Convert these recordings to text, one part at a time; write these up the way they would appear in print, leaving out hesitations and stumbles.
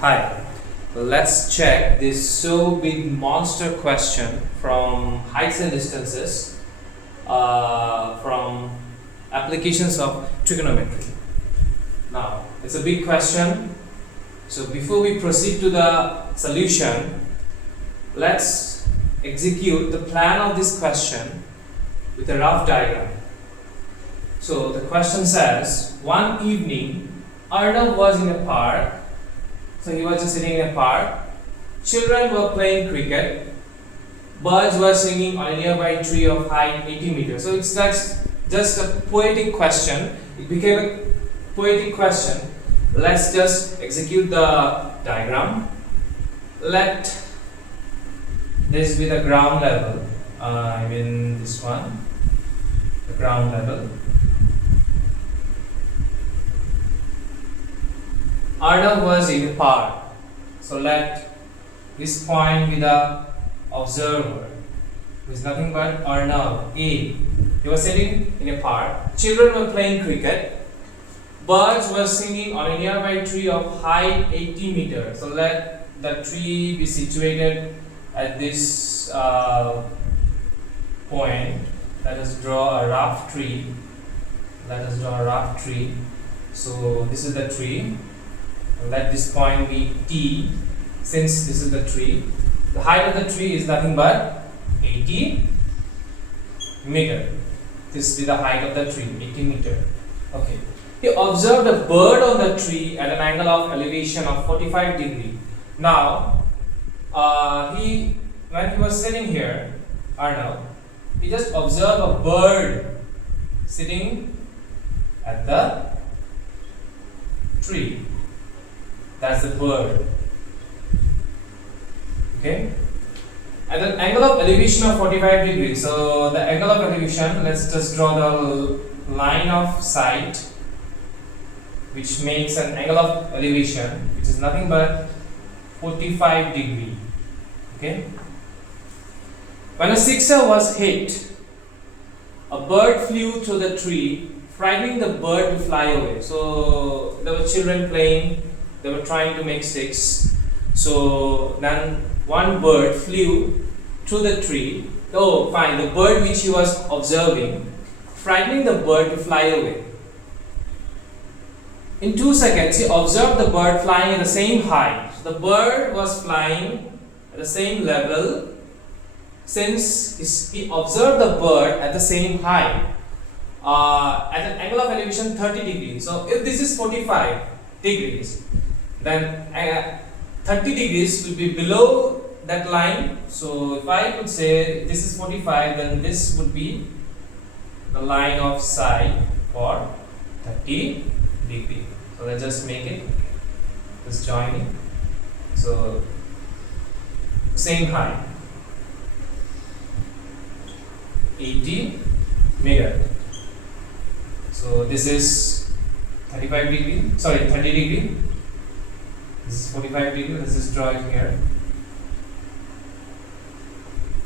Hi, let's check this so big monster question from heights and distances from applications of trigonometry. Now, it's a big question. So before we proceed to the solution, let's execute the plan of this question with a rough diagram. So the question says, one evening, Arnav was in a park. So he was just sitting in a park. Children were playing cricket. Birds were singing on a nearby tree of height 80 meters. So it's just a poetic question. It became a poetic question. Let's just execute the diagram. Let this be the ground level. I mean this one, the ground level. Arnav was in a park. So let this point be the observer, who is nothing but Arnav, A. He was sitting in a park. Children were playing cricket. Birds were singing on a nearby tree of height 80 meters. So let the tree be situated at this point. Let us draw a rough tree. So this is the tree. Let this point be T, since this is the tree. The height of the tree is nothing but 80 meter. This is the height of the tree, 80 meter. Okay. He observed a bird on the tree at an angle of elevation of 45 degree. Now, when he was sitting here, Arnav, he just observed a bird sitting at the tree. That's the bird. Okay. At an angle of elevation of 45 degrees. So the angle of elevation, let's just draw the line of sight, which makes an angle of elevation, which is nothing but 45 degree. Okay. When a sixer was hit, a bird flew through the tree, frightening the bird to fly away. So there were children playing. They were trying to make six. So then one bird flew through the tree. Oh, fine. The bird which he was observing, frightening the bird to fly away. In 2 seconds, he observed the bird flying at the same height. So the bird was flying at the same level since he observed the bird at the same height at an angle of elevation 30 degrees. So if this is 45 degrees, then 30 degrees will be below that line. So if I could say this is 45, then this would be the line of sight for 30 degree. So let's just make it, just join it. So same height, 80 meter. So this is 35 degree, sorry, 30 degree. This is 45 degree. Let's just draw it here.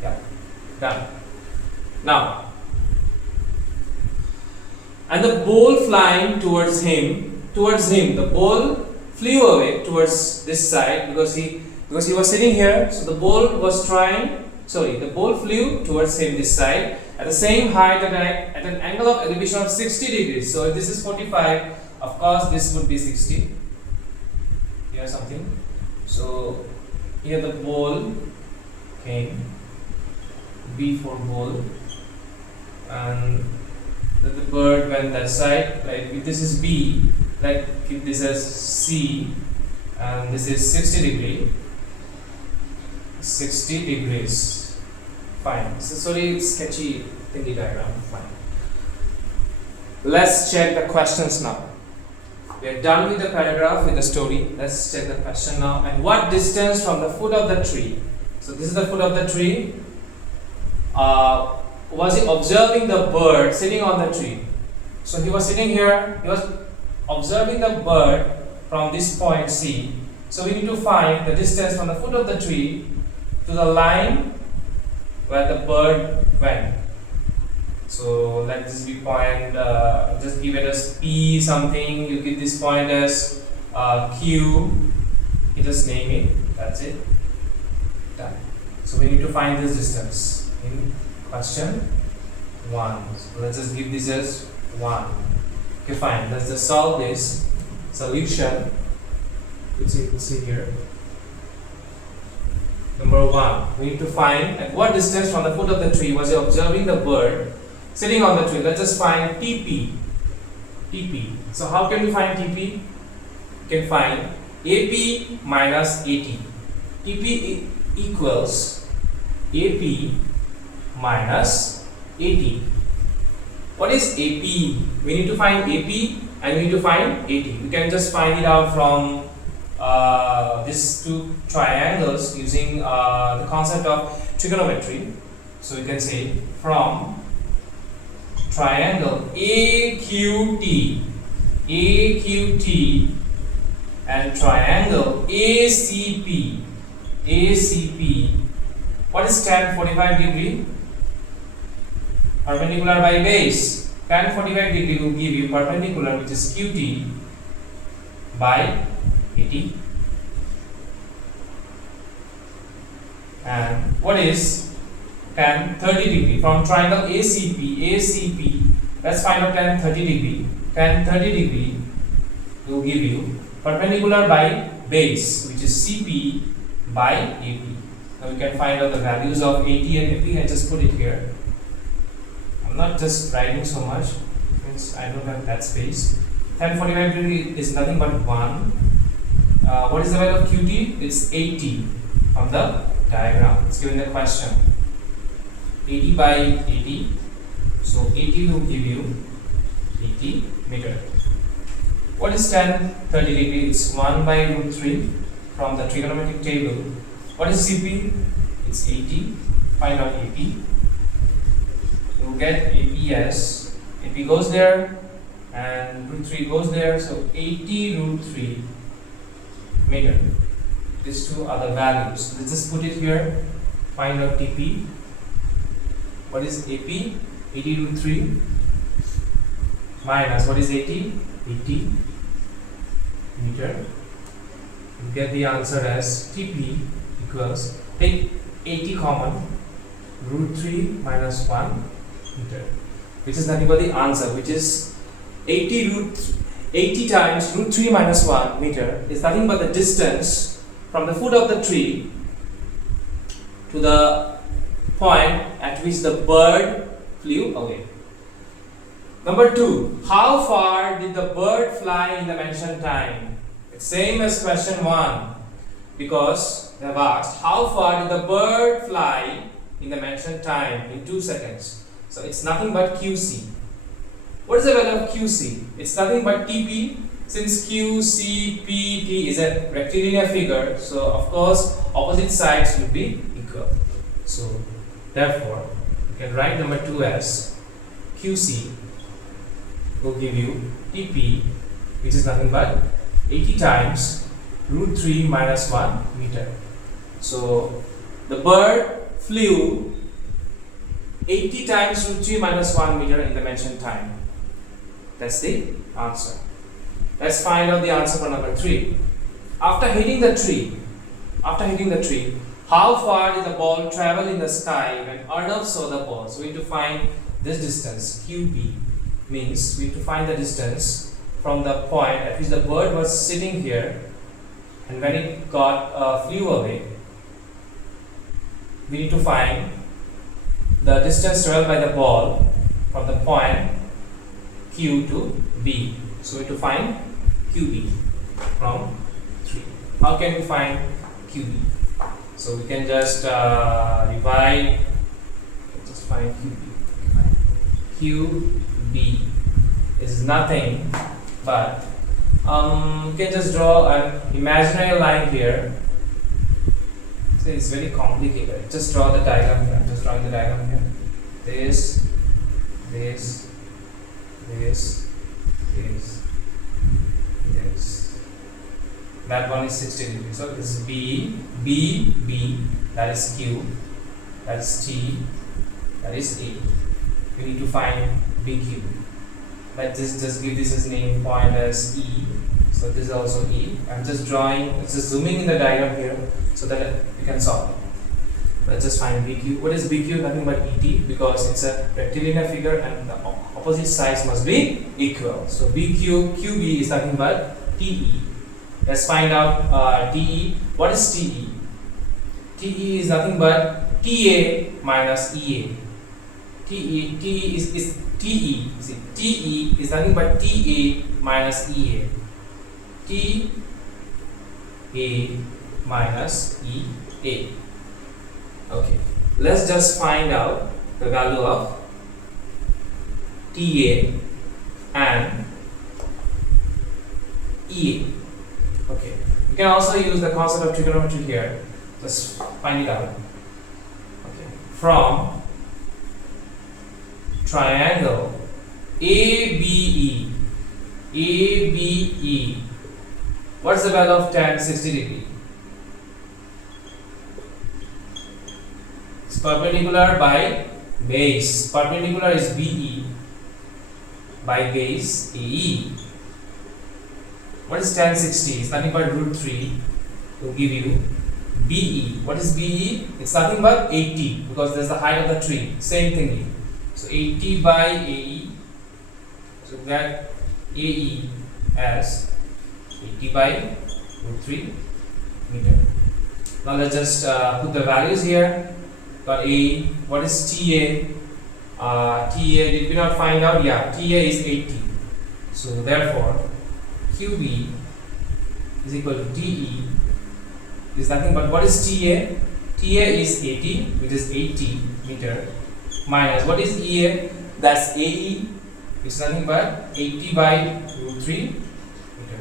Yeah, done. Now, and the ball flying towards him, the ball flew away towards this side because he was sitting here. So the ball flew towards him this side at the same height at an angle of elevation of 60 degrees. So if this is 45, of course this would be 60. Here something. So here the ball came, B for ball, and the bird went that side. Like if this is B, like keep this as C, and this is 60 degree. 60 degrees. Fine. This is very sketchy thingy diagram. Fine. Let's check the questions now. We are done with the paragraph, with the story. Let's check the question now. And what distance from the foot of the tree? So this is the foot of the tree. Was he observing the bird sitting on the tree? So he was sitting here. He was observing the bird from this point C. So we need to find the distance from the foot of the tree to the line where the bird went. So let this be point, just give it as P something, you give this point as Q, You just name it, that's it, done. So we need to find this distance in question 1. So let's just give this as 1. Okay, fine. Let's just solve this solution, which you can see here. Number 1, we need to find at what distance from the foot of the tree was you observing the bird sitting on the tree. Let's just find TP. TP. So how can we find TP? You can find AP minus AT. TP equals AP minus AT. What is AP? We need to find AP and we need to find AT. We can just find it out from these two triangles using the concept of trigonometry. So we can say from triangle AQT and triangle ACP. What is tan 45 degree? Perpendicular by base. Tan 45 degree will give you perpendicular, which is QT by AT. And what is tan 30 degree? From triangle ACP, let's find out tan 30 degree. Tan 30 degree will give you perpendicular by base, which is CP by AP. Now we can find out the values of AT and AP and just put it here. I'm not just writing so much, since I don't have that space. Tan 45 degree is nothing but 1. What is the value of QT? It's 80 from the diagram. It's given the question. 80 by 80. So 80 will give you 80 meter. What is tan 30 degree? It's 1 by root 3 from the trigonometric table. What is CP? It's 80. Find out AP. You will get AP as AP goes there and root 3 goes there. So 80 root 3 meter. These two are the values. Let's just put it here. Find out TP. What is AP? 80 root 3 minus what is 80? 80 meter. You get the answer as TP equals, take 80 common, root 3 minus 1 meter, which is nothing but the answer, which is 80 times root 3 minus 1 meter is nothing but the distance from the foot of the tree to the point at which the bird flew away. Number 2, how far did the bird fly in the mentioned time? It's same as question 1, because they have asked how far did the bird fly in the mentioned time in 2 seconds. So it's nothing but QC. What is the value of QC? It's nothing but TP. Since QCPT is a rectilinear figure, so of course opposite sides will be equal. So therefore you can write number 2 as QC will give you TP, which is nothing but 80 times root 3 minus 1 meter. So the bird flew 80 times root 3 minus 1 meter in the mentioned time. That's the answer. Let's find out the answer for number 3. After hitting the tree, how far did the ball travel in the sky when Arnav saw the ball? So we need to find this distance, QB. Means we need to find the distance from the point at which the bird was sitting here, and when it got flew away, we need to find the distance traveled by the ball from the point Q to B. So we need to find QB from 3. How can we find QB? So we can just divide. Just find QB. QB is nothing but you can just draw an imaginary line here. So it's very complicated. Just draw the diagram here. Just drawing the diagram here. This. That one is 60 degrees. So this is B. That is Q. That is T. That is A. We need to find BQ. Let's just give this as name point as E. So this is also E. I'm just zooming in the diagram here so that you can solve it. Let's just find BQ. What is BQ? Nothing but ET, because it's a rectilinear figure and the opposite sides must be equal. So BQ, QB is nothing but TE. Let's find out TE. What is TE? TE is nothing but TA minus EA. TE is TE. See, TE is nothing but TA minus EA. TA minus EA. Okay, let's just find out the value of TA and EA. Okay, you can also use the concept of trigonometry here. Just find it out. Okay, from triangle ABE, what is the value of tan 60 degree? It's perpendicular by base. Perpendicular is BE by base AE. What is tan 60? It's nothing but root 3 to give you BE. What is BE? It's nothing but 80, because there's the height of the tree. Same thing. So 80 by AE. So that AE as 80 by root 3 meter. Now let's just put the values here. Got AE. What is TA? TA, did we not find out? Yeah, TA is 80. So therefore QB is equal to TE is nothing but, what is TA? TA is 80, which is 80 meter, minus what is EA? That's AE, which is nothing but 80 by root 3 meter.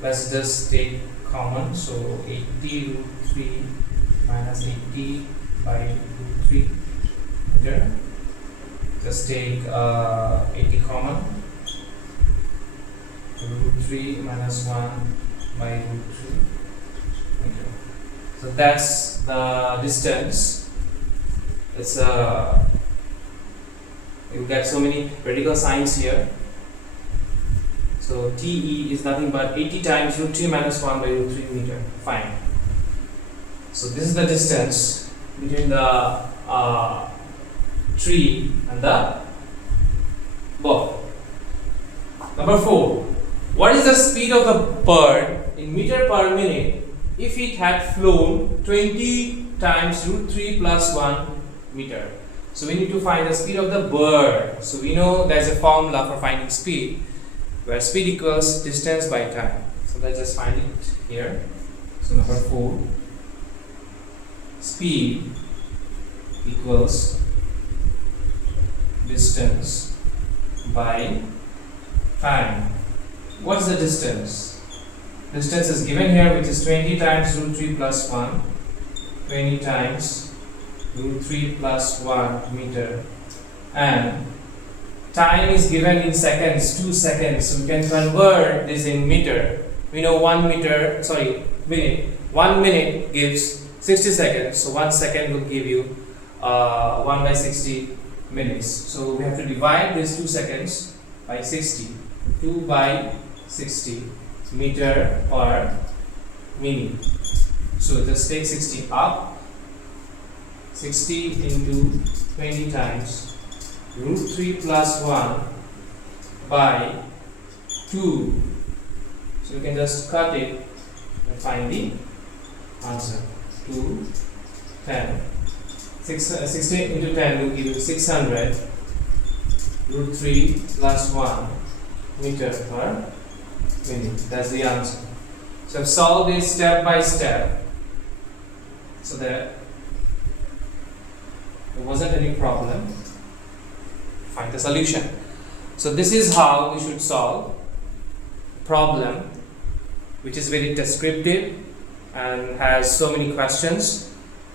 Let's just take common. So 80 root 3 minus 80 by root 3 meter. Just take 80 common. Root 3 minus 1 by root 3 meter. So that's the distance. It's you get so many radical signs here. So TE is nothing but 80 times root 3 minus 1 by root 3 meter. Fine. So this is the distance between the tree and the ball. Number 4. What is the speed of the bird in meter per minute if it had flown 20 times root 3 plus 1 meter? So we need to find the speed of the bird. So we know there's a formula for finding speed, where speed equals distance by time. So let's just find it here. So number 4, speed equals distance by time. What's the distance? Distance is given here, which is 20 times root 3 plus 1. 20 times root 3 plus 1 meter. And time is given in seconds, 2 seconds. So we can convert this in meter. We know 1 minute. 1 minute gives 60 seconds. So 1 second will give you 1 by 60 minutes. So we have to divide this 2 seconds by 60. 2 by 60 meter per minute. So just take 60 up. 60 into 20 times root 3 plus 1 by 2. So you can just cut it and find the answer. 2, 10. 60 into 10 will give you 600 root 3 plus 1 meter per minute. That's the answer. So I've solved it step by step so that there wasn't any problem. Find the solution. So this is how we should solve a problem which is very descriptive and has so many questions,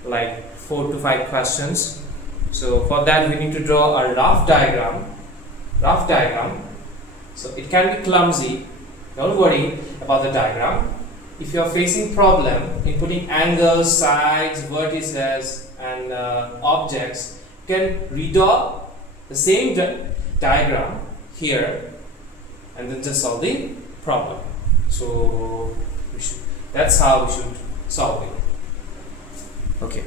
like 4 to 5 questions. So for that we need to draw a rough diagram. So it can be clumsy. Don't worry about the diagram. If you are facing problem in putting angles, sides, vertices and objects, you can redraw the same diagram here and then just solve the problem. So that's how we should solve it. Okay.